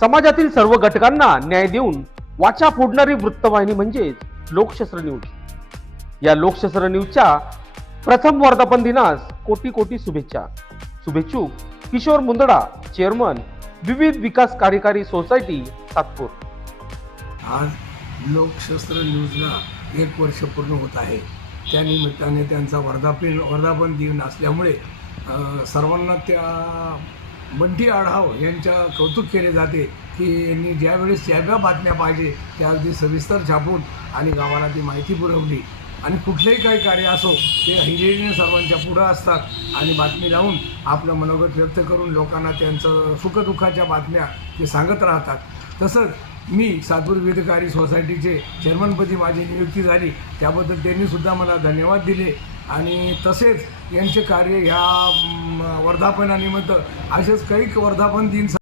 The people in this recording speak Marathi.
समाजातील सर्व घटकांना न्याय देऊन वाचा फोडणारी वृत्तवाहिनी म्हणजेच लोकशास्त्र न्यूज. या लोकशास्त्र न्यूजच्या प्रथम वर्धापन दिनास कोटी कोटी शुभेच्छा. शुभेच्छुक किशोर मुंदडा, चेअरमन, विविध विकास कार्यकारी सोसायटी, सातपूर. आज लोकशास्त्र न्यूजला 1 वर्ष पूर्ण होत आहे. त्या निमित्ताने त्यांचा वर्धापन दिन असल्यामुळे सर्वांना त्या बंटी आढाव यांच्या कौतुक केले जाते की यांनी ज्यावेळेस ज्या बातम्या पाहिजे त्या अगदी सविस्तर छापून आणि गावाला ती माहिती पुरवली. आणि कुठलेही काही कार्य असो ते हिरिरीने सर्वांच्या पुढं असतात आणि बातमी लावून आपलं मनोगत व्यक्त करून लोकांना त्यांचं सुखदुःखाच्या बातम्या ते सांगत राहतात. तसंच मी सातपूर विविधकारी सोसायटीचे चेअरमनपदी माझी नियुक्ती झाली, त्याबद्दल त्यांनीसुद्धा मला धन्यवाद दिले. आणि तसेच यांचे कार्य ह्या वर्धापनानिमित्त असेच काही वर्धापन दिन